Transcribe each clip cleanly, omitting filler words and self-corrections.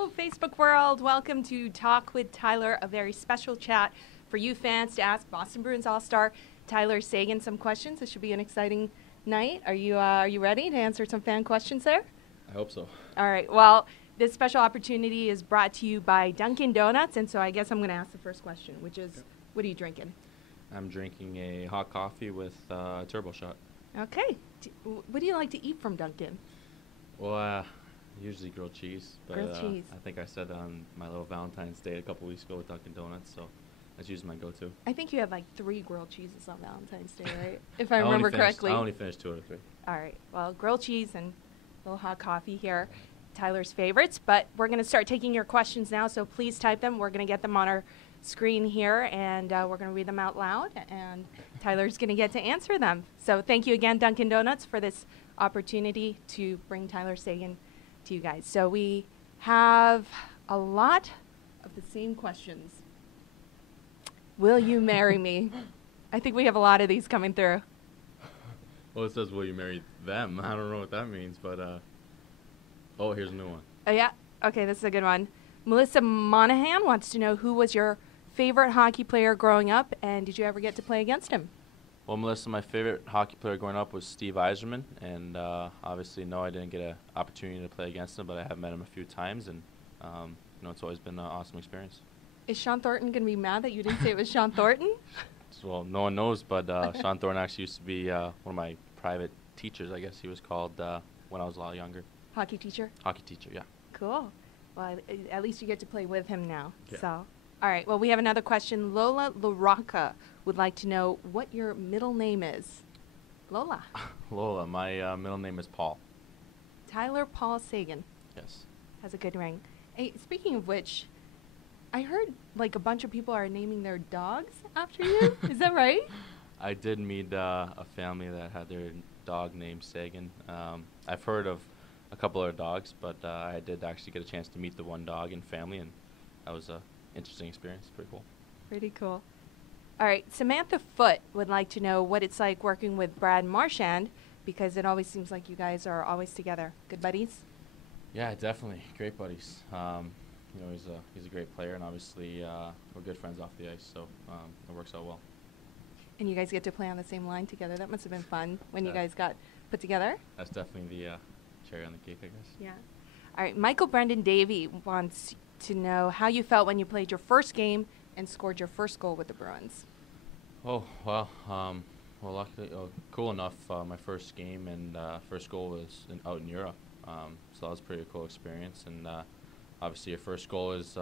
Hello, Facebook world. Welcome to Talk with Tyler, a very special chat for you fans to ask Boston Bruins All-Star Tyler Seguin some questions. This should be an exciting night. Are you ready to answer some fan questions there? I hope so. All right. Well, this special opportunity is brought to you by Dunkin Donuts, and so I guess I'm going to ask the first question, which is, what are you drinking? I'm drinking a hot coffee with a turbo shot. Okay. What do you like to eat from Dunkin? Well, usually grilled cheese. But, grilled cheese. I think I said that on my little Valentine's Day a couple weeks ago with Dunkin' Donuts, so that's usually my go-to. I think you had like 3 grilled cheeses on Valentine's Day, right? If I remember correctly. I only finished 2 out of 3. All right. Well, grilled cheese and a little hot coffee here. Tyler's favorites. But we're going to start taking your questions now, so please type them. We're going to get them on our screen here, and we're going to read them out loud, and Tyler's going to get to answer them. So thank you again, Dunkin' Donuts, for this opportunity to bring Tyler Seguin to you guys. So we have a lot of the same questions. Will you marry me? I think we have a lot of these coming through. Well, it says, will you marry them? I don't know what that means, but, oh, here's a new one. Oh, yeah? Okay, this is a good one. Melissa Monahan wants to know, who was your favorite hockey player growing up, and did you ever get to play against him? Well, Melissa, my favorite hockey player growing up was Steve Yzerman, and obviously, no, I didn't get an opportunity to play against him, but I have met him a few times, and, it's always been an awesome experience. Is Sean Thornton going to be mad that you didn't say it was Sean Thornton? Well, no one knows, but Sean Thornton actually used to be one of my private teachers, I guess he was called, when I was a lot younger. Hockey teacher? Hockey teacher, yeah. Cool. Well, at least you get to play with him now. Yeah. So, all right. Well, we have another question. Lola LaRocca would like to know what your middle name is. Lola. Lola, my middle name is Paul. Tyler Paul Seguin. Yes. Has a good ring. Hey, speaking of which, I heard like a bunch of people are naming their dogs after you. Is that right? I did meet a family that had their dog named Seguin. I've heard of a couple of dogs, but I did actually get a chance to meet the one dog and family, and that was an interesting experience. Pretty cool. Pretty cool. All right, Samantha Foote would like to know what it's like working with Brad Marchand, because it always seems like you guys are always together. Good buddies? Yeah, definitely. Great buddies. He's a great player, and obviously we're good friends off the ice, so it works out well. And you guys get to play on the same line together. That must have been fun when you guys got put together. That's definitely the cherry on the cake, I guess. Yeah. All right, Michael Brendan Davey wants to know how you felt when you played your first game and scored your first goal with the Bruins. Oh, well, luckily, cool enough, my first game and first goal was out in Europe, so that was a pretty cool experience, and obviously your first goal is,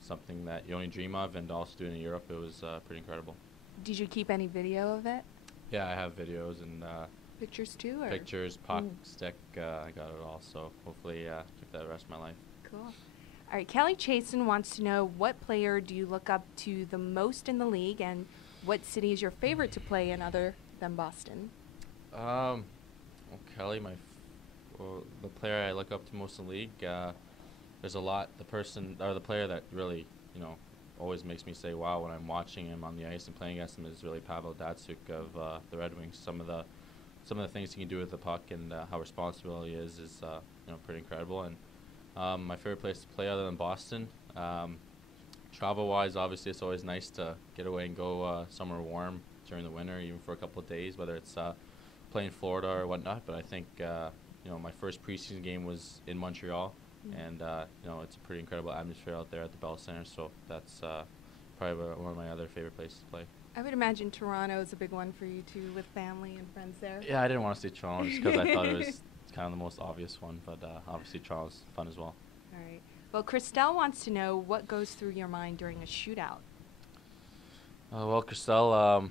something that you only dream of, and also doing it in Europe, it was pretty incredible. Did you keep any video of it? Yeah, I have videos and pictures too? Or? Pictures, puck, stick, I got it all, so hopefully keep that the rest of my life. Cool. All right, Kelly Chasen wants to know, what player do you look up to the most in the league, and what city is your favorite to play in other than Boston? Well, Kelly, the player I look up to most in the league, there's a lot. The player that really, always makes me say wow when I'm watching him on the ice and playing against him is really Pavel Datsyuk of the Red Wings. Some of the things he can do with the puck and how responsible he is pretty incredible. And my favorite place to play other than Boston, travel-wise, obviously it's always nice to get away and go somewhere warm during the winter, even for a couple of days, whether it's playing Florida or whatnot. But I think my first preseason game was in Montreal. And, it's a pretty incredible atmosphere out there at the Bell Center, so that's probably one of my other favorite places to play. I would imagine Toronto is a big one for you, too, with family and friends there. Yeah, I didn't want to say Toronto just because I thought it was kind of the most obvious one, but obviously Toronto's fun as well. All right. Well, Christelle wants to know what goes through your mind during a shootout. Well, Christelle,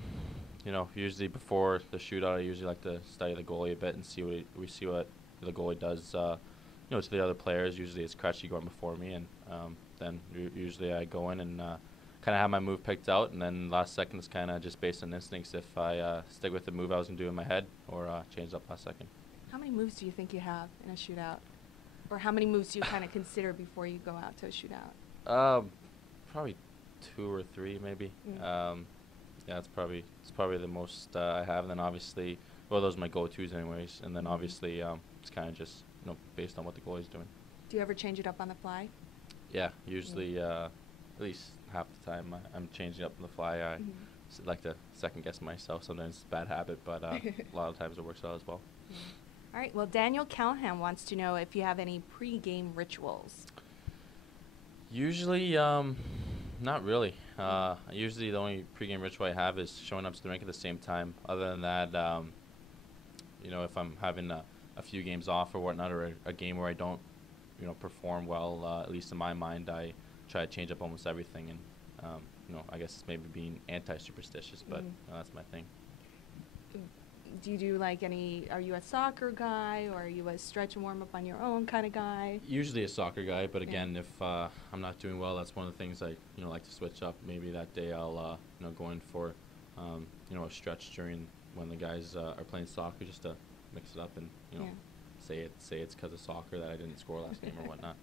usually before the shootout, I usually like to study the goalie a bit and see what the goalie does to the other players. Usually it's Krejci going before me, and then usually I go in and kind of have my move picked out, and then last second is kind of just based on instincts if I stick with the move I was going to do in my head or change up last second. How many moves do you think you have in a shootout? Or how many moves do you kind of consider before you go out to a shootout? Probably 2 or 3 maybe. Yeah, it's probably the most I have, and then obviously, well, those are my go-tos anyways, and then obviously it's kind of just based on what the goalie's doing. Do you ever change it up on the fly? Yeah, usually at least half the time I'm changing up on the fly. I like to second guess myself. Sometimes it's a bad habit, but a lot of times it works out as well. All right. Well, Daniel Callahan wants to know if you have any pre-game rituals. Usually, not really. Usually the only pregame ritual I have is showing up to the rink at the same time. Other than that, if I'm having a few games off or whatnot, or a game where I don't, perform well, at least in my mind, I try to change up almost everything. And, I guess it's maybe being anti-superstitious, but that's my thing. Do you do are you a soccer guy, or are you a stretch and warm up on your own kind of guy? Usually a soccer guy, but again, if I'm not doing well, that's one of the things I like to switch up. Maybe that day I'll go in for a stretch during when the guys are playing soccer, just to mix it up and say it's because of soccer that I didn't score last game or whatnot.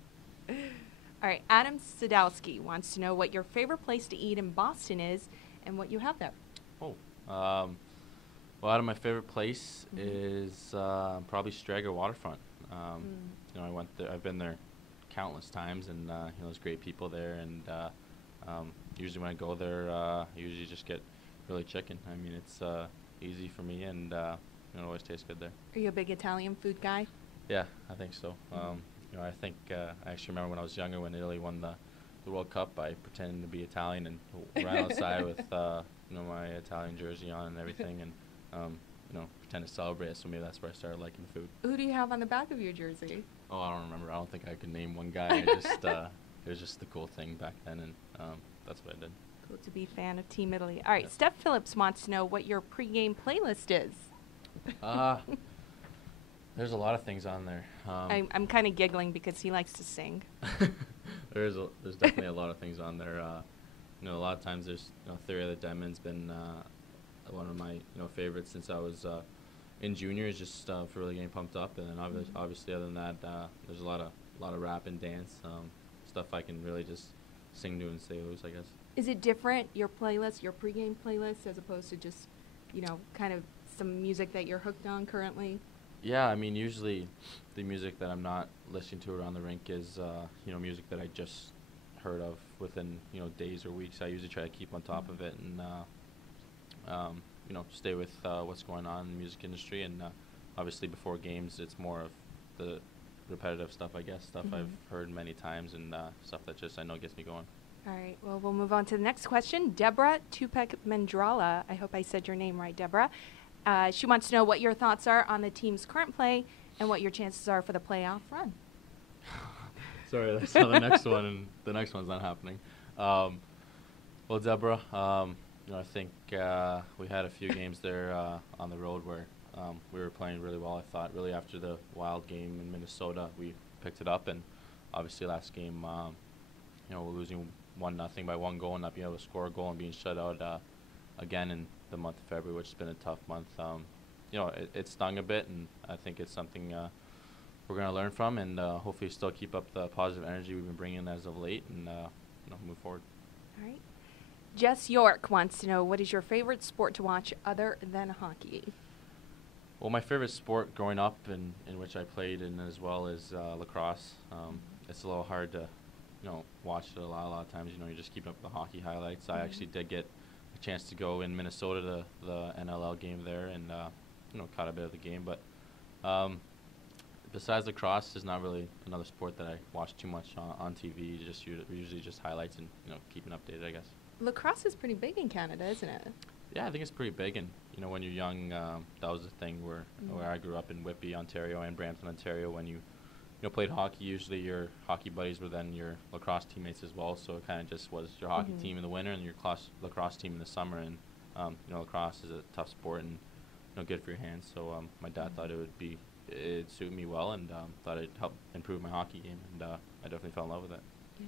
All right, Adam Sadowski wants to know what your favorite place to eat in Boston is and what you have there. Well, out of my favorite place is probably Strager Waterfront. I went there. I've been there countless times, and there's great people there. And usually when I go there, I usually just get really chicken. I mean, it's easy for me, and it always tastes good there. Are you a big Italian food guy? Yeah, I think so. I think I actually remember when I was younger, when Italy won the World Cup, I pretended to be Italian and ran outside with my Italian jersey on and everything, and pretend to celebrate. So maybe that's where I started liking the food. Who do you have on the back of your jersey? Oh, I don't remember. I don't think I could name one guy. It was just the cool thing back then, and that's what I did. Cool to be a fan of Team Italy. All right, yeah. Steph Phillips wants to know what your pregame playlist is. There's a lot of things on there. I'm kind of giggling because he likes to sing. There's definitely a lot of things on there. A lot of times there's Theory of the Demon's been one of my favorites since I was in juniors, just for really getting pumped up. And then obviously other than that, there's a lot of rap and dance stuff I can really just sing to and say loose, I guess. Is it different, your playlist, your pregame playlist, as opposed to just kind of some music that you're hooked on currently? Yeah, I mean, usually the music that I'm not listening to around the rink is music that I just heard of within days or weeks. I usually try to keep on top of it and stay with what's going on in the music industry. And obviously before games, it's more of the repetitive stuff, I guess, stuff I've heard many times and stuff that just I know gets me going. All right. Well, we'll move on to the next question. Deborah Tupek-Mendrala. I hope I said your name right, Deborah. She wants to know what your thoughts are on the team's current play and what your chances are for the playoff run. Sorry, I saw the next one, and the next one's not happening. Well, Deborah, I think we had a few games there on the road where we were playing really well. I thought really after the Wild game in Minnesota, we picked it up, and obviously last game, we're losing 1-0 by one goal and not being able to score a goal and being shut out again in the month of February, which has been a tough month. It stung a bit, and I think it's something we're going to learn from, and hopefully still keep up the positive energy we've been bringing as of late, and move forward. All right. Jess York wants to know, what is your favorite sport to watch other than hockey? Well, my favorite sport growing up, in which I played in as well, is lacrosse. It's a little hard to watch it a lot of times. You're just keeping up the hockey highlights. I actually did get a chance to go in Minnesota to the NLL game there and caught a bit of the game. But besides lacrosse, there's not really another sport that I watch too much on TV. Usually just highlights and keeping updated, I guess. Lacrosse is pretty big in Canada, isn't it? Yeah, I think it's pretty big, and when you're young, that was the thing where I grew up in Whitby, Ontario, and Brampton, Ontario. When you played hockey, usually your hockey buddies were then your lacrosse teammates as well. So it kind of just was your hockey team in the winter and your lacrosse team in the summer. And lacrosse is a tough sport and good for your hands. So my dad thought it'd suit me well, and thought it'd help improve my hockey game, and I definitely fell in love with it. Yeah.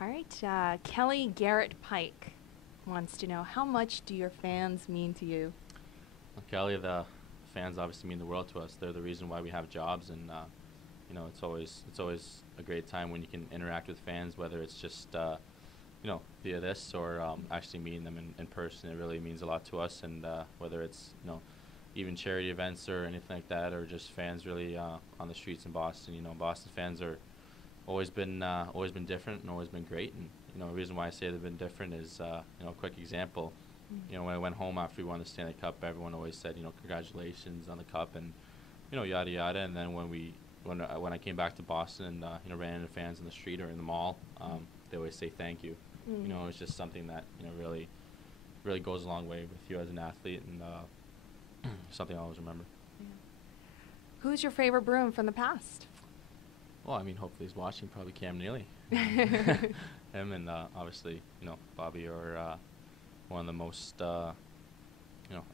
All right, Kelly Garrett Pike wants to know, how much do your fans mean to you? Well, Kelly, the fans obviously mean the world to us. They're the reason why we have jobs, and it's always a great time when you can interact with fans, whether it's just via this or actually meeting them in person. It really means a lot to us, and whether it's even charity events or anything like that, or just fans really on the streets in Boston. Boston fans are always been different and always been great. And the reason why I say they've been different is a quick example. When I went home after we won the Stanley Cup, everyone always said congratulations on the cup and yada yada. And then when I came back to Boston and ran into fans in the street or in the mall, they always say thank you. It's just something that really goes a long way with you as an athlete, and something I always remember. Yeah. Who's your favorite Bruin from the past? Well, I mean, hopefully he's watching. Probably Cam Neely. Him and obviously Bobby are one of the most I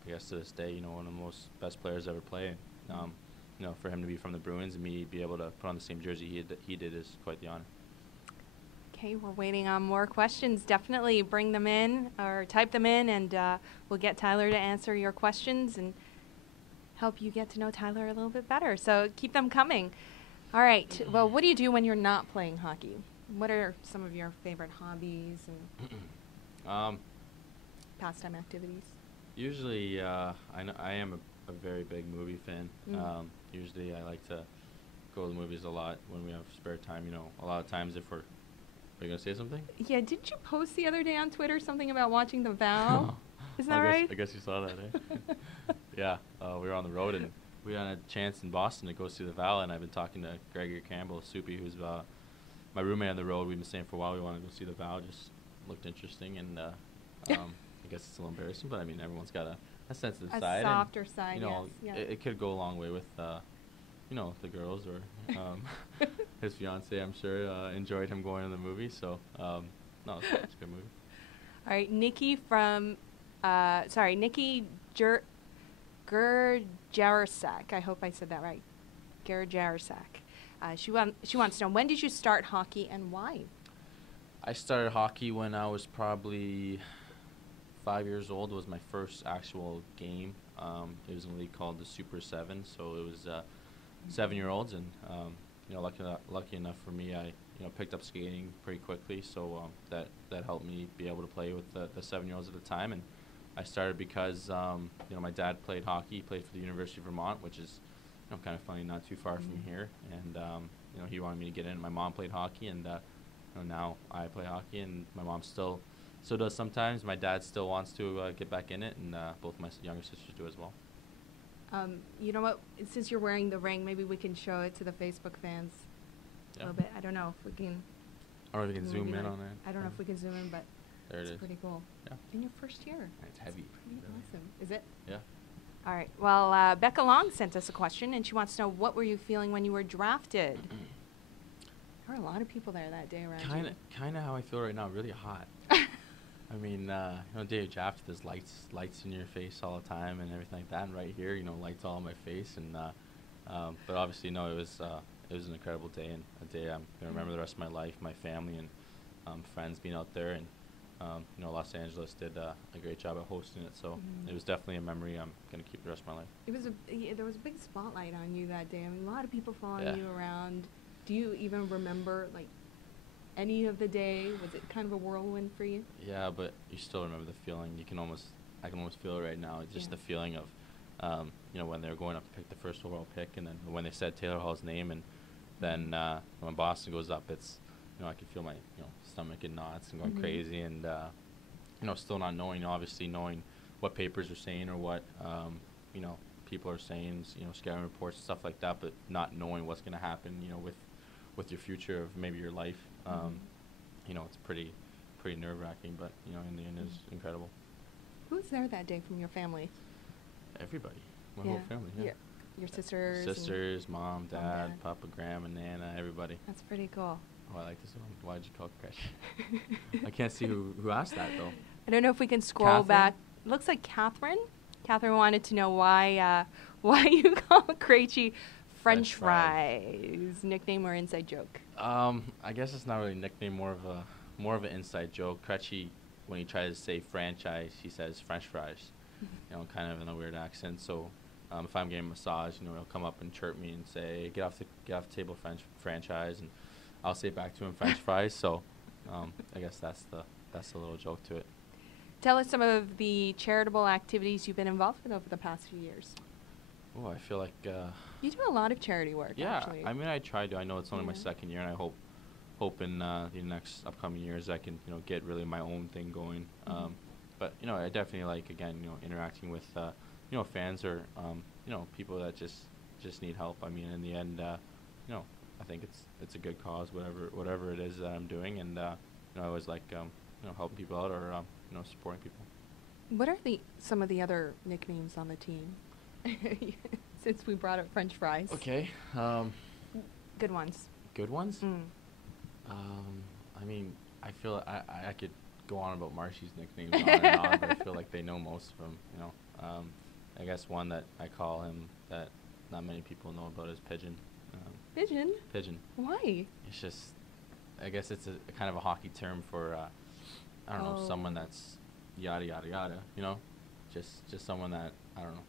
guess to this day one of the most best players ever play. For him to be from the Bruins and me be able to put on the same jersey he did is quite the honor. Okay, we're waiting on more questions. Definitely bring them in or type them in, and we'll get Tyler to answer your questions and help you get to know Tyler a little bit better. So keep them coming. All right. Well, what do you do when you're not playing hockey? What are some of your favorite hobbies and pastime activities? Usually, I am a very big movie fan. Usually, I like to go to the movies a lot when we have spare time. A lot of times if we're... Are you going to say something? Yeah, didn't you post the other day on Twitter something about watching The Vow? Isn't that right? I guess you saw that, eh? Yeah, we were on the road, and we had a chance in Boston to go see The Vow, and I've been talking to Gregory Campbell, Soupy, who's my roommate on the road. We've been saying for a while we want to go see The Vow. Just looked interesting, and I guess it's a little embarrassing, but I mean, everyone's got a sensitive side. A softer side, yes. It could go a long way with the girls or his fiance, I'm sure, enjoyed him going to the movie. So, no, it's a good movie. All right, Nikki from, Nikki Gerjarsak. I hope I said that right. Gerjarsak. She wants to know, when did you start hockey and why? I started hockey when I was probably 5 years old. It was my first actual game. It was in a league called the Super 7, so it was 7-year-olds, and lucky enough for me, I picked up skating pretty quickly, so that helped me be able to play with the 7-year-olds at the time. And I started because my dad played hockey. He played for the University of Vermont, which is kind of funny, not too far from here, and he wanted me to get in. My mom played hockey, and now I play hockey, and my mom still does sometimes. My dad still wants to get back in it, and both my younger sisters do as well. You know what? Since you're wearing the ring, maybe we can show it to the Facebook fans a little bit. I don't know if we can. Or we can zoom in on it. I don't know if we can zoom in, but there it's pretty cool. Yeah. In your first year. It's heavy. Pretty awesome. Is it? Yeah. All right. Well, Becca Long sent us a question, and she wants to know, what were you feeling when you were drafted? There were a lot of people there that day around you. Kind of how I feel right now. Really hot. I mean, day you're drafted, there's lights in your face all the time and everything like that. And right here, lights all on my face. And but obviously, no, it was an incredible day, and a day I'm gonna remember the rest of my life. My family and friends being out there, and Los Angeles did a great job at hosting it. So it was definitely a memory I'm gonna keep the rest of my life. There was a big spotlight on you that day. I mean, a lot of people following you around. Do you even remember any of the day? Was it kind of a whirlwind for you? Yeah, but you still remember the feeling. I can almost feel it right now. It's just the feeling of, when they were going up to pick the first overall pick, and then when they said Taylor Hall's name, and then when Boston goes up, it's, I can feel my, stomach in knots and going crazy, and, still not knowing, obviously knowing what papers are saying or what, people are saying, scouting reports and stuff like that, but not knowing what's going to happen, with your future of maybe your life. It's pretty nerve-wracking, but in the end, it's incredible. Who was there that day from your family? Everybody, my whole family. Yeah. Your sisters. Sisters, mom, dad, Papa, Grandma, Nana, everybody. That's pretty cool. Oh, I like this one. Why did you call it Krejci? I can't see who asked that though. I don't know if we can scroll back. Looks like Catherine. Catherine wanted to know why you call Krejci French fries. Nickname or inside joke? I guess it's not really a nickname, more of an inside joke. Krejci, when he tries to say franchise, he says French fries, kind of in a weird accent. So if I'm getting a massage, he'll come up and chirp me and say, get off the table, franchise, and I'll say back to him French fries. So I guess that's the little joke to it. Tell us some of the charitable activities you've been involved with over the past few years. Oh, I feel like you do a lot of charity work. Yeah, actually. I mean, I try to. I know it's only my second year, and I hope hoping the next upcoming years I can get really my own thing going. But I definitely like, again, interacting with fans or people that just need help. I mean, in the end, I think it's a good cause, whatever it is that I'm doing, and I always like helping people out or supporting people. What are some of the other nicknames on the team? Since we brought up French fries. Okay. Good ones. Good ones? I mean, I feel I could go on about Marshy's nicknames on and on, but I feel like they know most of them, I guess one that I call him that not many people know about is Pigeon. Pigeon? Pigeon. Why? It's just, I guess it's a kind of a hockey term for, I don't know, someone that's yada, yada, yada, Just someone that, I don't know.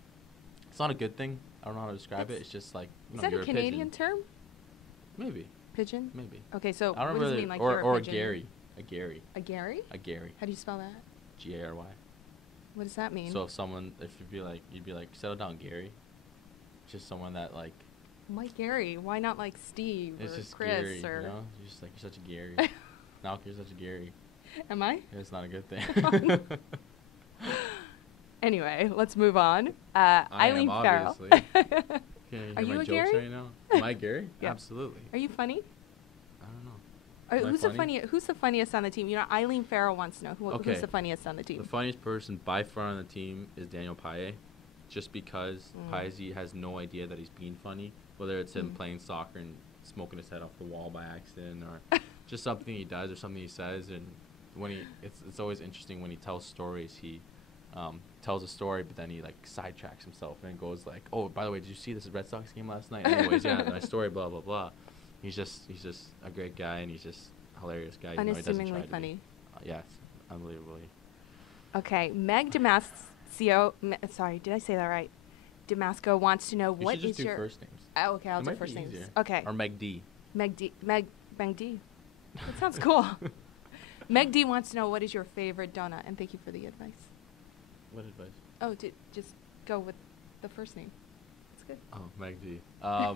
It's not a good thing. I don't know how to describe it. It's just like, is that you're a Canadian term? Maybe. Pigeon? Maybe. Okay, so I don't what really, does it mean, like or a pigeon? Gary. A Gary. A Gary? A Gary. How do you spell that? Gary. What does that mean? So if you'd be like, settle down, Gary. Just someone that like. Why Gary? Why not like Steve It's or just Chris Gary, or? You're just like, you're such a Gary. Now you're such a Gary. Am I? It's not a good thing. Anyway, let's move on. Eileen Farrell. Are you a Gary? Right now? Am I Gary? Yeah. Absolutely. Are you funny? I don't know. Who's the funniest on the team? Eileen Farrell wants to know who's the funniest on the team. The funniest person by far on the team is Daniel Paillet, just because Paisy has no idea that he's being funny, whether it's him playing soccer and smoking his head off the wall by accident, or just something he does or something he says. And when it's always interesting when he tells stories. He tells a story, but then he like sidetracks himself and goes like, "Oh, by the way, did you see this Red Sox game last night?" Anyways, yeah, my story, blah blah blah. He's just a great guy, and he's just a hilarious guy. Unassumingly funny. Yes, unbelievably. Okay, Meg Damasio. Sorry, did I say that right? Damasco wants to know what is your. You should just do first names. Oh, okay, I'll do first names. Easier. Okay. Or Meg D. Meg D. Meg D. That sounds cool. Meg D wants to know what is your favorite donut, and thank you for the advice. What advice? Oh, just go with the first name. That's good. Oh, Meg D. I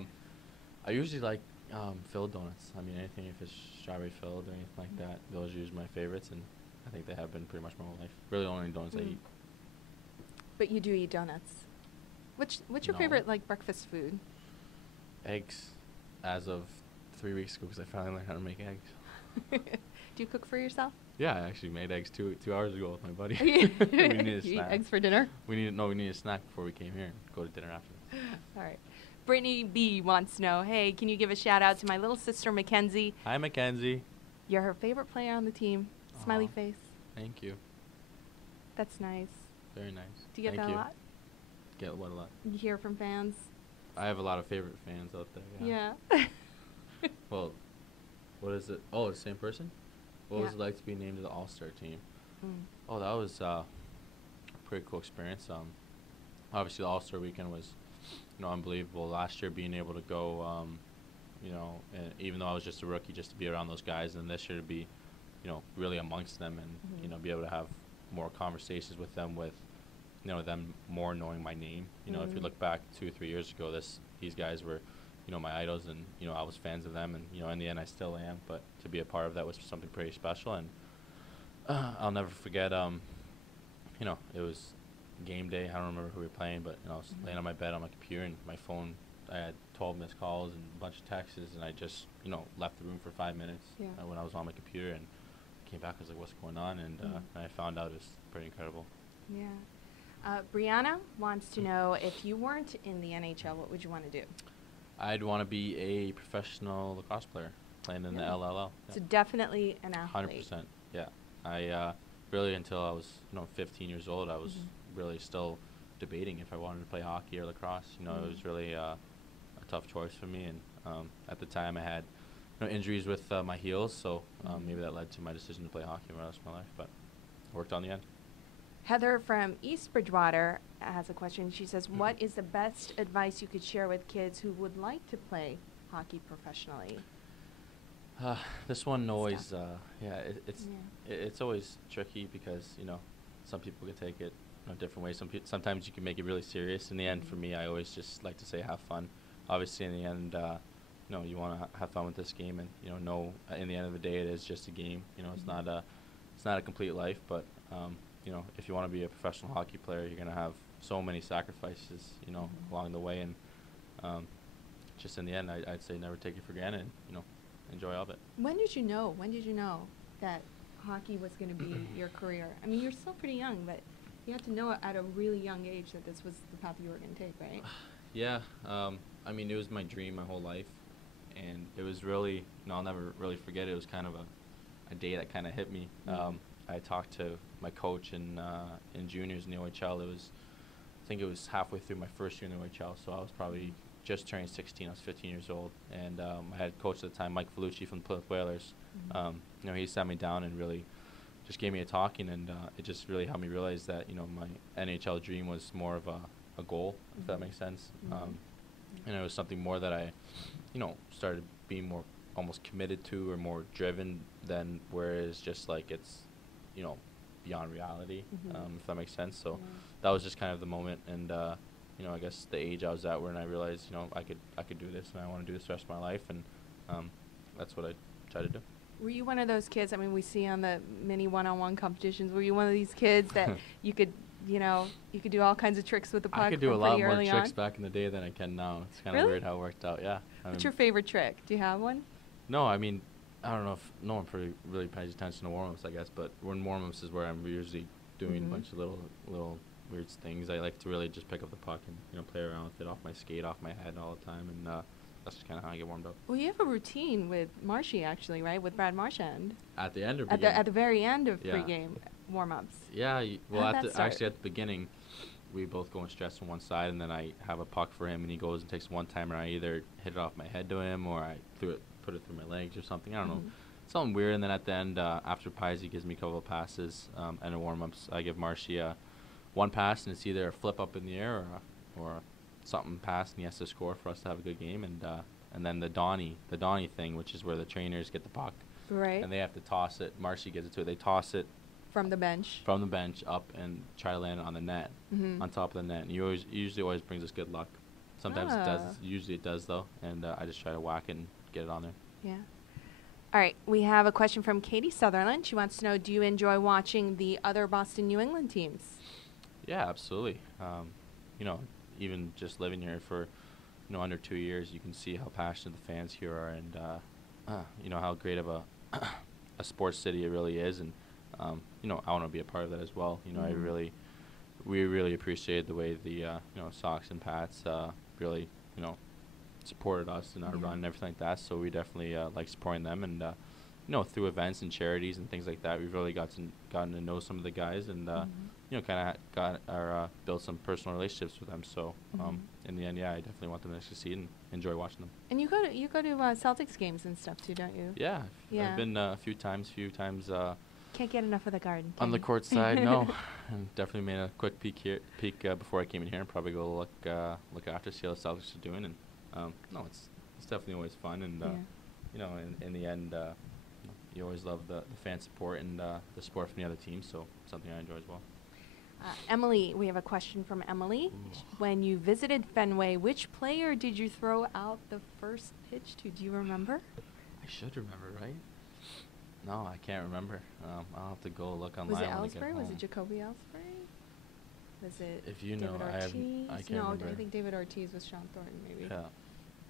usually like filled donuts. I mean, anything if it's strawberry filled or anything like that, those are usually my favorites, and I think they have been pretty much my whole life. Really, the only donuts I eat. But you do eat donuts. What's your favorite like breakfast food? Eggs, as of 3 weeks ago, because I finally learned how to make eggs. Do you cook for yourself? Yeah, I actually made eggs two hours ago with my buddy. You we needed a eat snack. eggs for dinner? We needed a snack before we came here and go to dinner after. All right. Brittany B wants to know, hey, can you give a shout out to my little sister Mackenzie? Hi, Mackenzie. You're her favorite player on the team. Smiley face. Thank you. That's nice. Very nice. Do you get that a lot? Get what a lot? You hear from fans? I have a lot of favorite fans out there. Yeah. Well, what is it? Oh, it's the same person? What was it like to be named to the All-Star team? Oh, that was a pretty cool experience. Obviously, the All-Star weekend was, unbelievable. Last year, being able to go, and even though I was just a rookie, just to be around those guys, and this year to be, really amongst them and, be able to have more conversations with them them more knowing my name. If you look back 2 or 3 years ago, these guys were, my idols, and, I was fans of them, and, in the end I still am, but to be a part of that was something pretty special, and I'll never forget, it was game day. I don't remember who we were playing, but, I was laying on my bed on my computer, and my phone, I had 12 missed calls and a bunch of texts, and I just, left the room for 5 minutes when I was on my computer, and came back, I was like, what's going on, and I found out it was pretty incredible. Yeah. Brianna wants to know, if you weren't in the NHL, what would you want to do? I'd want to be a professional lacrosse player playing in the LLL. So definitely an athlete. 100%. Yeah. I really, until I was 15 years old, I was really still debating if I wanted to play hockey or lacrosse. It was really a tough choice for me, and at the time I had injuries with my heels, so maybe that led to my decision to play hockey for the rest of my life, but it worked out in the end. Heather from East Bridgewater has a question. She says, what is the best advice you could share with kids who would like to play hockey professionally? This one always, it's always tricky because, some people can take it different ways. Sometimes you can make it really serious. In the end, for me, I always just like to say have fun. Obviously, in the end, you want to have fun with this game, and in the end of the day, it is just a game. It's not a complete life, but if you want to be a professional hockey player, you're gonna have so many sacrifices, along the way, and just in the end, I'd say never take it for granted. Enjoy all of it. When did you know that hockey was going to be your career? I mean, you're still pretty young, but you had to know at a really young age that this was the path you were going to take, right? Yeah. I mean, it was my dream my whole life, and it was really, I'll never really forget it. It was kind of a day that kind of hit me. I talked to my coach in juniors in the OHL. I think it was halfway through my first year in the OHL, so I was probably just turning 16. I was 15 years old, and I had a coach at the time, Mike Vellucci from the Plymouth Whalers. He sat me down and really just gave me a talking, and it just really helped me realize that my NHL dream was more of a goal, if that makes sense. And it was something more that I started being more almost committed to or more driven than whereas just like it's beyond reality, if that makes sense. So that was just kind of the moment, and I guess the age I was at when I realized I could do this, and I want to do this the rest of my life, and that's what I try to do. Were you one of those kids, I mean, we see on the mini one-on-one competitions, were you one of these kids that you could do all kinds of tricks with the puck? I could do a lot more tricks back in the day than I can now. It's kind of weird how it worked out, yeah. What's your favorite trick? Do you have one? No, I mean, I don't know if no one really pays attention to warm-ups, I guess, but when warm-ups is where I'm usually doing a bunch of little weird things. I like to really just pick up the puck and play around with it off my skate, off my head all the time, and that's just kind of how I get warmed up. Well, you have a routine with Marshy, actually, right? With Brad Marchand. At the end or beginning? At the very end of pregame warm-ups. Yeah, actually at the beginning, we both go and stretch on one side, and then I have a puck for him, and he goes and takes one timer. I either hit it off my head to him, or I put it through my legs or something. I don't know. Something weird, and then at the end, after pies, he gives me a couple of passes and warm-ups. I give Marshy one pass, and it's either a flip up in the air or something pass, and he has to score for us to have a good game. And then the Donnie thing, which is where the trainers get the puck, right? And they have to toss it. Marshy gives it to it. They toss it from the bench up and try to land it on the net, on top of the net. And he usually always brings us good luck. Sometimes it does. Usually it does though, and I just try to whack it and get it on there. Yeah. All right, we have a question from Katie Sutherland. She wants to know, do you enjoy watching the other Boston New England teams? Yeah, absolutely. Even just living here for, under 2 years, you can see how passionate the fans here are, and how great of a sports city it really is, and I want to be a part of that as well. We really appreciate the way the Sox and Pats really supported us in our run and everything like that. So we definitely like supporting them, and through events and charities and things like that, we've really gotten to know some of the guys, and kind of built some personal relationships with them. So in the end, I definitely want them to succeed and enjoy watching them. And you go to Celtics games and stuff too, don't you? Yeah. I've been a few times. Can't get enough of the Garden. On the court side, no. And definitely made a quick peek before I came in here, and probably go look after, see how the Celtics are doing, and no, it's definitely always fun, and in the end, you always love the fan support and the support from the other teams, so something I enjoy as well. Emily, we have a question from Emily. When you visited Fenway, which player did you throw out the first pitch to? Do you remember? I should remember, right? No, I can't remember. I'll have to go look online. Was it Ellsbury? Was it Jacoby Ellsbury? Was it if you David know, Ortiz? I can't no, remember. I think David Ortiz was Sean Thornton, maybe. Yeah.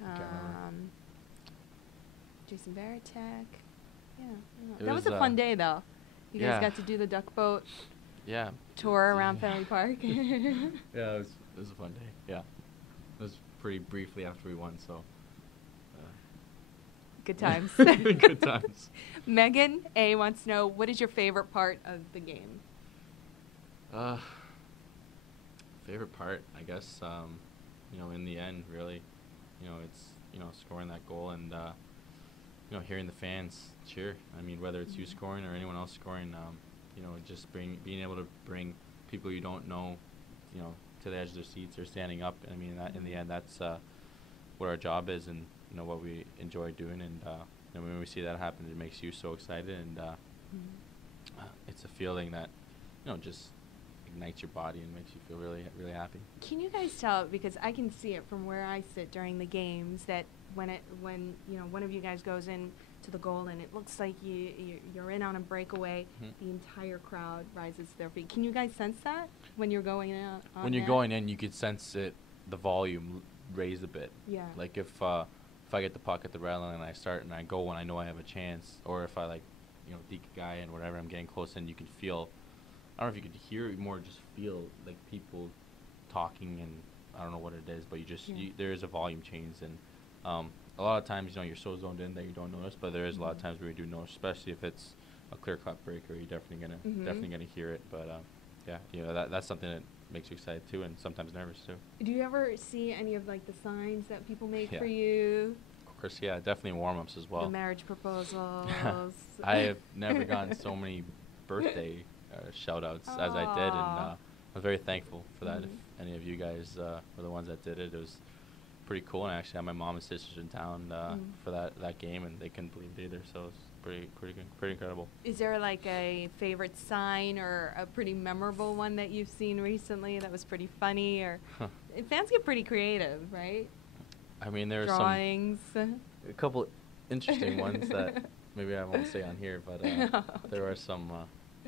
I can't remember. Jason Varitek. Yeah. That was a fun day, though. You guys got to do the duck boat tour around Fenway Park. Yeah, it was a fun day. Yeah. It was pretty briefly after we won, so. Good times. Good times. Megan A. wants to know, what is your favorite part of the game? Favorite part, I guess, in the end, really, it's, scoring that goal and, hearing the fans cheer. I mean, whether it's you scoring or anyone else scoring, just being able to bring people you don't know, to the edge of their seats or standing up. I mean, that in the end, that's what our job is, and what we enjoy doing. And when we see that happen, it makes you so excited, and it's a feeling that just ignites your body and makes you feel really, really happy. Can you guys tell, because I can see it from where I sit during the games, that when one of you guys goes in to the goal and it looks like you're in on a breakaway, the entire crowd rises to their feet. Can you guys sense that when you're going in? When you're going in, you could sense it, the volume raise a bit. Yeah. Like if I get the puck at the red line and I start and I go when I know I have a chance, or if I deke a guy and whatever, I'm getting close in, you can feel. I don't know if you could hear it more, just feel like people talking, and I don't know what it is, but there is a volume change, and a lot of times you're so zoned in that you don't notice, but there is a lot of times where you do notice, especially if it's a clear-cut breaker. You're definitely gonna hear it, but that's something that makes you excited too, and sometimes nervous too. Do you ever see any of the signs that people make for you? Of course, yeah, definitely warm-ups as well. The marriage proposals. I have never gotten so many birthday shout-outs as I did, and I'm very thankful for that. If any of you guys were the ones that did it, it was pretty cool. And I actually had my mom and sisters in town for that game, and they couldn't believe it either. So it's pretty good, pretty incredible. Is there a favorite sign or a pretty memorable one that you've seen recently that was pretty funny? Or fans get pretty creative, right? I mean, there's drawings. A couple interesting ones that maybe I won't say on here, but there are some.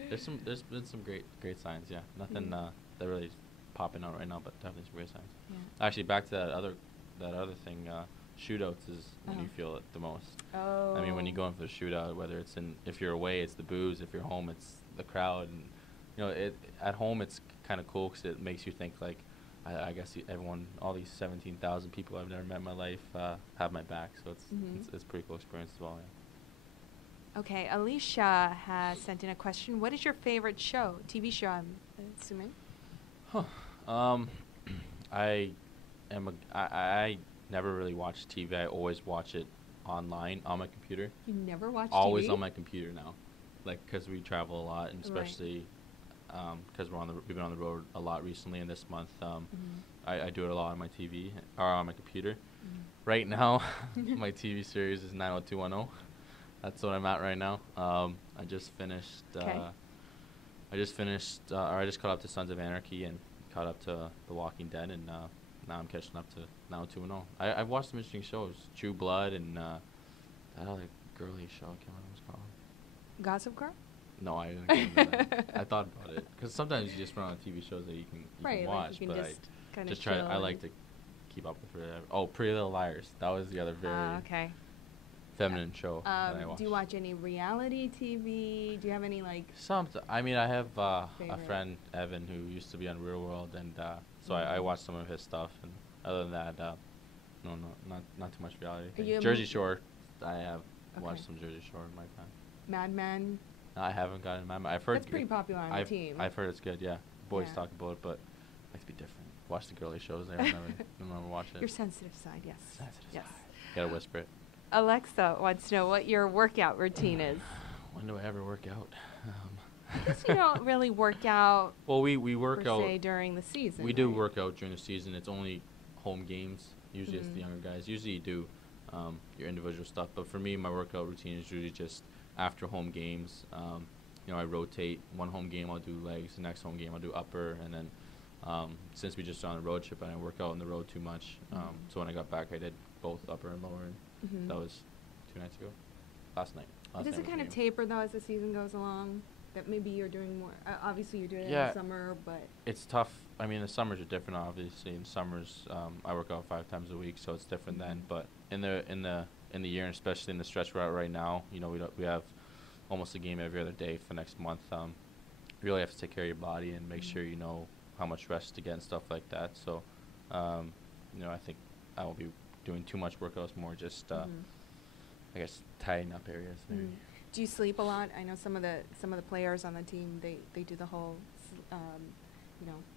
There's been some great signs. Yeah, nothing that really is popping out right now, but definitely some great signs. Yeah. Actually, back to that other thing, shootouts is when you feel it the most. Oh. I mean, when you go in for the shootout, whether it's if you're away, it's the booze. If you're home, it's the crowd. And at home, it's kind of cool because it makes you think I guess everyone, all these 17,000 people I've never met in my life, have my back. So it's a pretty cool experience as well. Yeah. Okay, Alicia has sent in a question. What is your favorite show, TV show, I'm assuming? I never really watch TV. I always watch it online on my computer. You never watch Always TV? on my computer now, because we travel a lot, and especially because we've been on the road a lot recently. And this month, I do it a lot on my TV or on my computer. Right now, my TV series is 90210. That's what I'm at right now. I just finished. I just caught up to Sons of Anarchy and caught up to The Walking Dead, and now I'm catching up to 90210. I've watched some interesting shows, True Blood, and that other girly show. I can't remember what it's called. Gossip Girl? No, I didn't remember that. I thought about it because sometimes you just run on TV shows that you can watch, you can but I just try. I like to keep up with it. Oh, Pretty Little Liars. That was the other very feminine show that I watched. Do you watch any reality TV? Do you have any I mean, I have a friend, Evan, who used to be on Real World, and so I watched some of his stuff. And other than that, no, not too much reality. Jersey Shore, I have watched some Jersey Shore in my time. Mad Men? No, I haven't gotten Mad Men. I've heard that's pretty popular on the team. I've heard it's good. Yeah, boys talk about it, but I like to be different. Watch the girly shows. I remember watch it. Your sensitive side, yes. Sensitive side. You gotta whisper it. Alexa wants to know what your workout routine is. When do I ever work out? I guess you don't really work out. Well, we work out during the season. We do work out during the season. It's only home games. Usually it's the younger guys. Usually you do your individual stuff, but for me, my workout routine is usually just after home games. I rotate. One home game I'll do legs. The next home game I'll do upper, and then since we just on a road trip, I didn't work out on the road too much. So when I got back, I did both upper and lower. And that was 2 nights ago. Last night. Does it kind of taper though as the season goes along? That maybe you're doing more. Obviously, you're doing it in the summer, but it's tough. I mean, the summers are different. Obviously, in summers, I work out 5 times a week, so it's different then. But in the year, and especially in the stretch we're at right now, we have almost a game every other day for next month. You really have to take care of your body and make sure you know how much rest to get and stuff like that. So, I think I won't be doing too much workouts, more just I guess tidying up areas maybe. Do you sleep a lot? I know some of the players on the team, they do the whole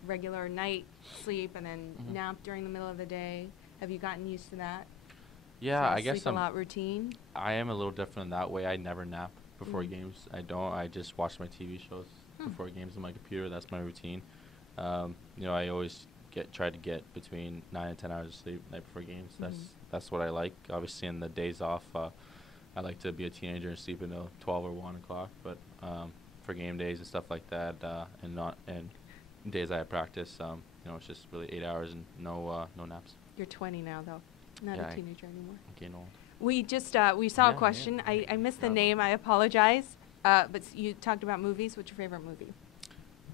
regular night sleep and then nap during the middle of the day. Have you gotten used to that? Yeah, I guess sleep a lot routine. I am a little different in that way. I never nap before games. I don't. I just watch my TV shows before games on my computer. That's my routine. I always try to get between 9 and 10 hours of sleep night before games. That's what I like. Obviously, in the days off, I like to be a teenager and sleep until 12 or 1 o'clock. But for game days and stuff like that, and days I have practice, it's just really 8 hours and no naps. You're 20 now, though. Not Yeah, a teenager anymore. I'm getting old. We just we saw a Yeah, question. yeah. I missed the Bravo. name. I apologize. But you talked about movies. What's your favorite movie?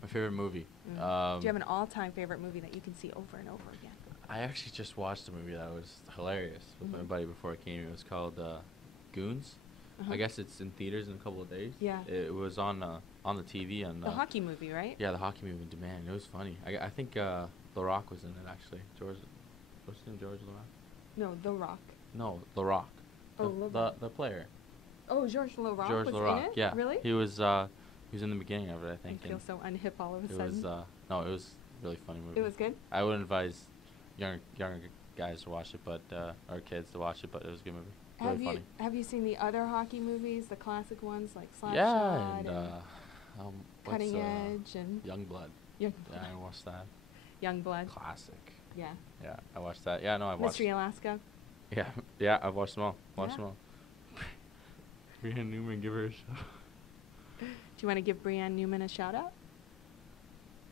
My favorite movie. Do you have an all-time favorite movie that you can see over and over again? I actually just watched a movie that was hilarious with my buddy before I came. It was called Goons. I guess it's in theaters in a couple of days. Yeah. It was on the TV and The hockey movie, right? yeah, the hockey movie. Man, it was funny. I think The Rock was in it actually. What's his name? George The Rock? No, The Rock. No, The Rock. Oh, the player. Oh, George LaRock George was LaRock. in it? Yeah. Really? He was in the beginning of it, I think. I feel and so unhip all of a it sudden. was no, it was a really funny movie. It was good? I would advise younger guys to watch it, but or kids to watch it, but it was a good movie. Really funny. Have you seen the other hockey movies, the classic ones like Slapshot Yeah, and Cutting what's, Edge and Youngblood. Young Yeah, I watched that. Youngblood? Classic. Yeah. Yeah, I watched that. Yeah, no, I watched. Mystery Alaska? Yeah, I've watched them all. Watched Yeah. them all. Brianne Newman, give her a shout. Do you want to give Brianne Newman a shout out?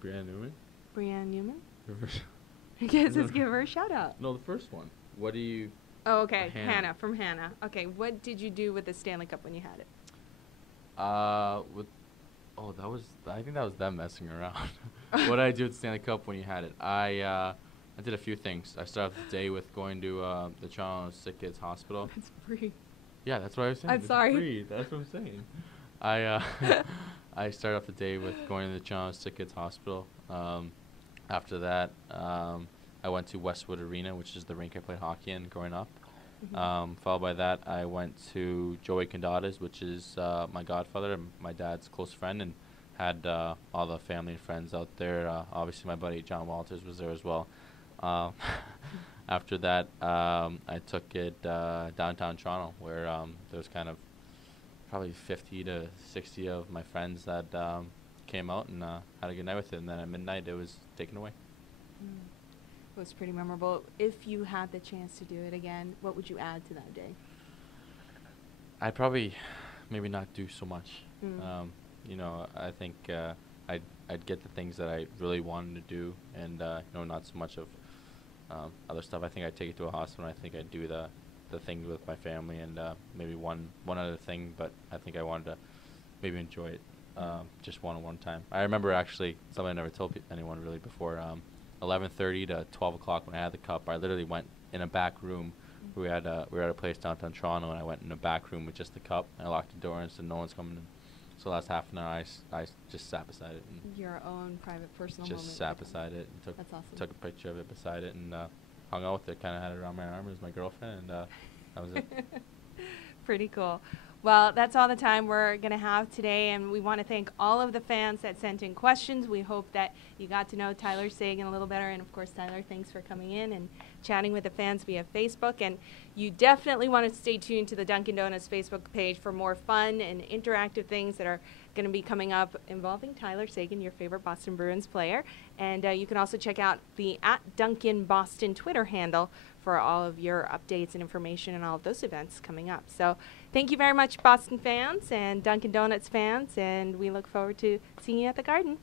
Brianne Newman? Brianne Newman? Give her a shout. Yes, let's give her a shout out. No, the first one. What do you... Oh, okay. Hannah. Hannah, from Hannah. Okay, what did you do with the Stanley Cup when you had it? I think that was them messing around. What did I do with the Stanley Cup when you had it? I did a few things. I started the day with going to the Toronto Sick Kids Hospital. It's free. Yeah, that's what I was saying. I'm It's sorry. free. That's what I'm saying. I I started off the day with going to the Toronto Sick Kids Hospital. After that, I went to Westwood Arena, which is the rink I played hockey in growing up. Followed by that, I went to Joey Condada's, which is my godfather and my dad's close friend, and had all the family and friends out there. Obviously, my buddy John Walters was there as well. After that, I took it downtown Toronto, where there was kind of probably 50 to 60 of my friends that came out and had a good night with it. And then at midnight, it was taken away. It was pretty memorable. If you had the chance to do it again, what would you add to that day? I'd probably maybe not do so much. I think I'd get the things that I really wanted to do, and not so much of other stuff. I think I'd take it to a hospital. And I think I'd do the things with my family, and maybe one other thing. But I think I wanted to maybe enjoy it just one time. I remember actually something I never told anyone really before. 11:30 to 12 o'clock when I had the cup, I literally went in a back room. We were at a place downtown Toronto, and I went in a back room with just the cup. I locked the door and said no one's coming in. So the last half an hour, I just sat beside it. And your own private personal moment. just sat beside it and That's awesome. took a picture of it beside it and hung out with it. Kind of had it around my arm. It was my girlfriend, and that was it. Pretty cool. Well, that's all the time we're going to have today, and we want to thank all of the fans that sent in questions. We hope that you got to know Tyler Seguin a little better, and of course, Tyler, thanks for coming in and chatting with the fans via Facebook. And you definitely want to stay tuned to the Dunkin' Donuts Facebook page for more fun and interactive things that are going to be coming up involving Tyler Seguin, your favorite Boston Bruins player. And you can also check out the @DunkinBoston Twitter handle for all of your updates and information and all of those events coming up. So thank you very much, Boston fans and Dunkin' Donuts fans, and we look forward to seeing you at the Garden.